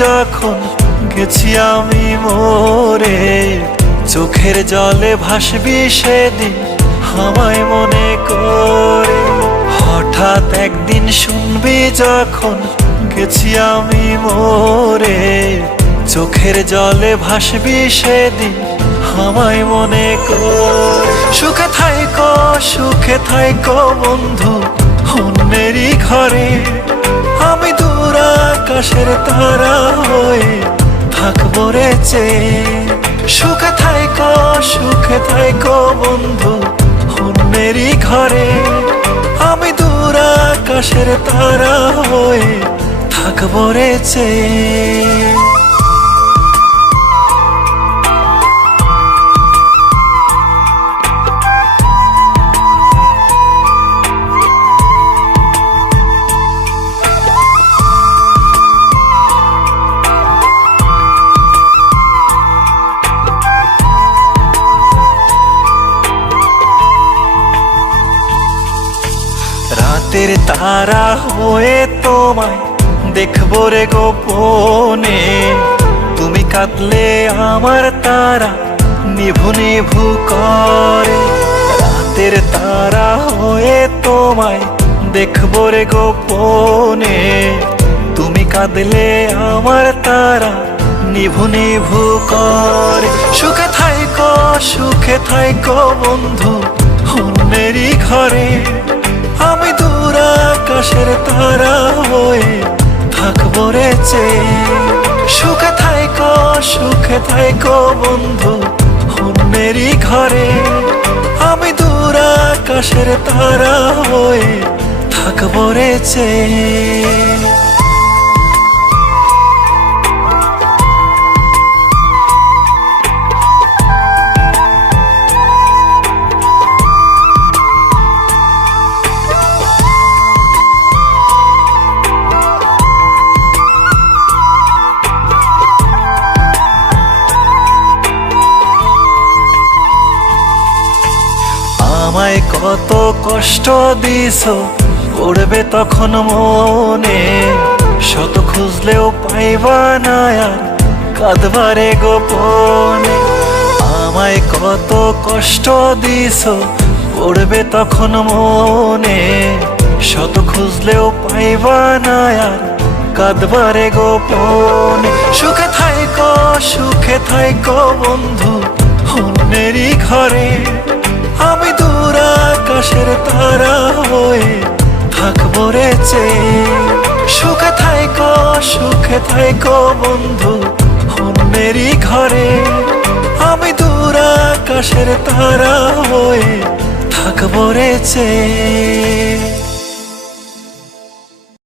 যখন গেছি আমি মরে, চোখের জলে ভাসবি সেদিন আমায় মনে করে। হঠাৎ একদিন শুনবি যখন গেছি আমি মরে, চোখের জলে ভাসবি সেদিন আমায় মনে করে। সুখে থাইকো বন্ধু অন্যেরই ঘরে, আমি দূর আকাশের তারা হয়ে থাকবো রে চেয়ে। সুখে থাইকো বন্ধু অন্যেরই ঘরে, আমি দূর আকাশের তারা হয়ে থাকবো রে চেয়ে। রাতের তারা হয়ে তোমায় দেখবো রে গোপনে, তুমি কাঁদলে আমার তারা নিভু নিভু করে। রাতের তারা হয়ে তোমায় দেখবো রে গোপনে, তুমি কাঁদলে আমার তারা নিভু নিভু করে। সুখে থাইকো বন্ধু অন্যেরই ঘরে, আমি দূর আকাশের তারা হয়ে থাকবো রে চেয়ে। সুখে থাইকো বন্ধু অন্যেরই ঘরে, আমি দূর আকাশের তারা হয়ে থাকবো রে চেয়ে। আমায় কত কষ্ট দিছো পড়বে তখন মনে, শত খুঁজলেও পাইবা না আর কাঁদবারে গোপনে। আমায় কত কষ্ট দিছো পড়বে তখন মনে, শত খুঁজলেও পাইবা না আর কাঁদবারে গোপনে। সুখে থাইকো বন্ধু অন্যেরই ঘরে, আমি দূর আকাশের তারা হয়ে থাকবো রে চেয়ে। সুখে থাইকো বন্ধু অন্যেরই ঘরে, আমি দূর আকাশের তারা হয়ে থাকবো রে চেয়ে।